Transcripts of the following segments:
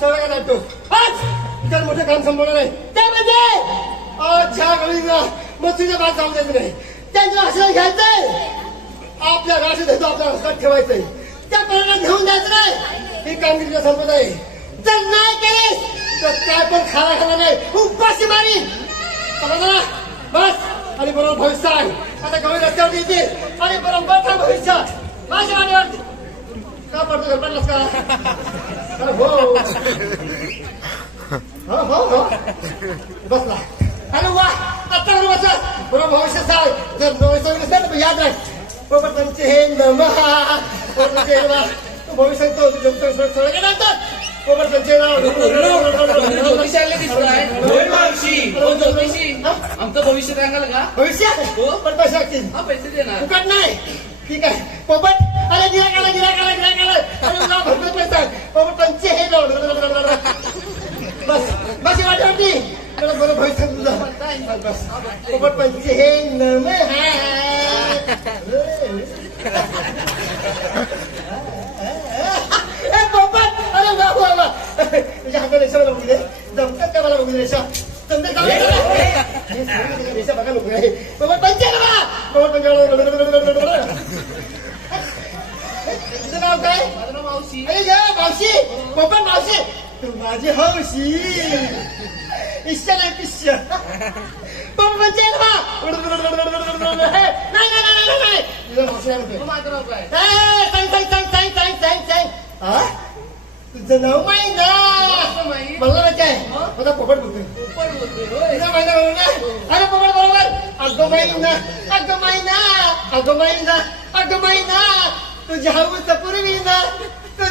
सरळ का जातो आज इतर मोठं काम संपवणार नाही त्यामध्ये आज ज्या गळीला मच्छीच्या भात जाऊ द्यायचं नाही. त्यांच्या हसला घ्यायचंय. आपल्या राशी देतो आपल्या हसकात ठेवायचंय. त्या पर्यंत घेऊन द्यायचं नाही. ही कामगिरी संपत आहे. जर नाही केली तर काय पण खाला खाला नाही. उपाशी मारी? बस. आणि बरोबर भविष्य आहे आता गवळी रस्त्यावर येते. आणि बरोबर काय भविष्य. करतो पडलास का हो हो हो बसला अरे वा आता बसा बरोबर भविष्य साहेब जर भविष्य नसेल तर याद राहील बाबा त्यांचे हे नमचे भविष्यात तो जमतर सोडा गेल्यानंतर बाबा त्यांचे नाव विचारले आमचं भविष्य सांगाल का भविष्य हो पण पैसे लागतील. हो, पैसे देणार. फुकट नाही. ठीक आहे. पोपट पंच हे बस बस वाट वाटली मला बरं भाई समजा बस पोपट पंच हे नम पोपट अरे बाबू आला काय मावशी अरे या मावशी पोपट मावशी तू माझी हौशी इश्य नाही पिश्य पोपट पंचे ना नाही नाही नाही नाही नाही तुझं मावशी नाही म्हणतोय. हो, माझं नाव काय ए, सांग सांग सांग सांग सांग सांग सांग हा? तुझं नाव माहीत ना कसं माहीत? मला माहिती आहे? माझा पोपट बोलतोय पण बोलतोय होय तुझं माहिती आहे बरोबर ना अरे पोपट बरोबर अगं माहीत ना अगं माहीत ना अगं माहीत ना अगं माहीत ना तुझ्या हवूचं पूर्वी ना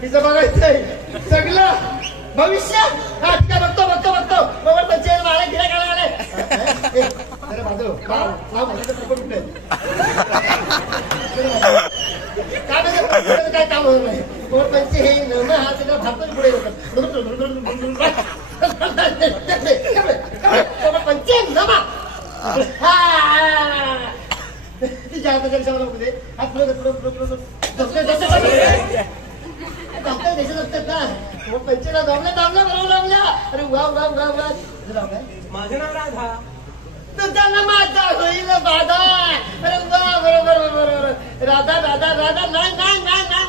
तिचं बघायचंय. सगळं भविष्य हा ठीक आहे बघतो बघतो बघतो. बाबा पंचे मला गिरा काढा आले अरे बाजू माझं कुठे? काय काय काम होत नाही. पोपट हे न हा सगळं भारतात पुढे पोपट पंचे नमा हा. तिच्या हाताच्या रेषाला हात पुढे राधा। राधा राधा राधा नाही नाही नाही नाही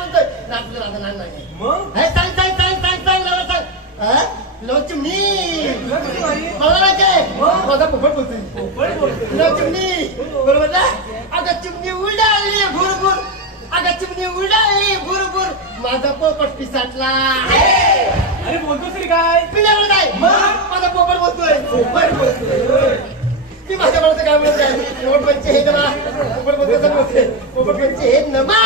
लक्ष्मी लक्ष्मी बरोबर ना? अगं चिमणी उडाली भुरभुर माझा पोपट पिसाटला अरे बोलतोस तरी काय पिल्यावर काय माझा पोपट बोलतोय पोपट बोलतोय ती माझ्या म्हणते काय म्हणत आहे पोपट पंचे हे नमा पोपट बोलतोय बोलते पोपट पंचे हे नमा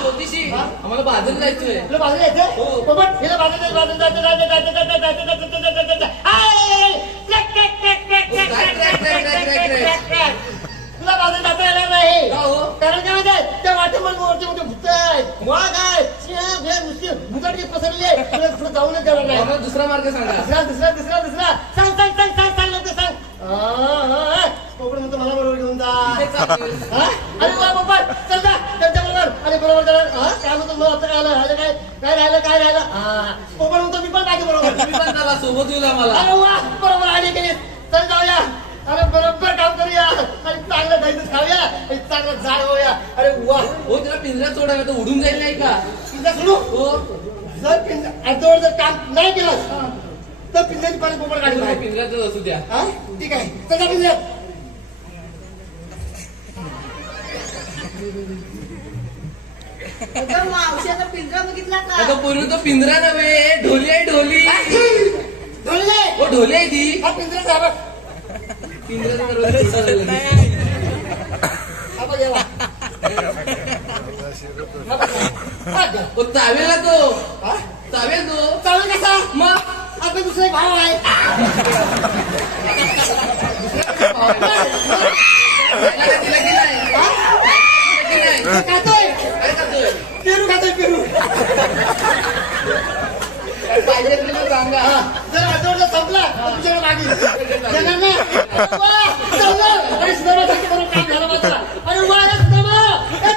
ज्योतिषी आम्हाला बाजूला जायचंय तुला बाजूला यायचं हो. पोपट हिला बाजूला बाजूला जायचं जायचं जायचं जायचं जायचं जायचं जायचं जायचं जायचं मोठे मोठे भूत आहेत वाघ आहेत सिंह हे नुसते भुताटकी पसरली आहे. तुला पुढे जाऊनच नाही आम्हाला दुसरा मार्ग सांगा. दुसरा दुसरा दुसरा दुसरा. सांग सांग सांग सांग सांग लवकर सांग. आ, आ, आ. पोपट म्हणतो मला बरोबर घेऊन जा. हा? अरे वा पोपट चल जा त्यांच्या बरोबर. अरे बरोबर चला. हा? काय म्हणतो मला आता काय आलं? काय? काय राहिलं काय राहिलं? हा. पोपट म्हणतो मी पण माझ्या बरोबर. तुम्ही पण चला सोबत येईल आम्हाला अरे वा बरोबर आली नाही? चल जाऊया. अरे बरोबर काम करूया. आणि चांगलं खायचं खाऊया. आणि चांगलं झाड होऊया अरे वा हो त्याला पिंजऱ्यात सोडायला तर उडून जाईल नाही का? तुझा सुरू हो. जर पिंज अर्धवट जर काम नाही केलं तर पिंजाची पाणी काढली तुम्ही नाही पिंजऱ्यातच असू द्या. हा? ठीक आहे. चला पिंजऱ्यात. मावशाचा पिंजरा बघितला का? आता पूर्वी तो पिंजरा नव्हे. ढोली आहे ढोली. धुळले हो ढोली आहे ती. हा पिंजरा साहेब पिंजऱ्यात पण चावेल तो. चावेल तो. चालेल कसा? मग? आता दुसरा एक भाव आहे. संपला. तुमच्याकडे मागे. जगांना अरे वा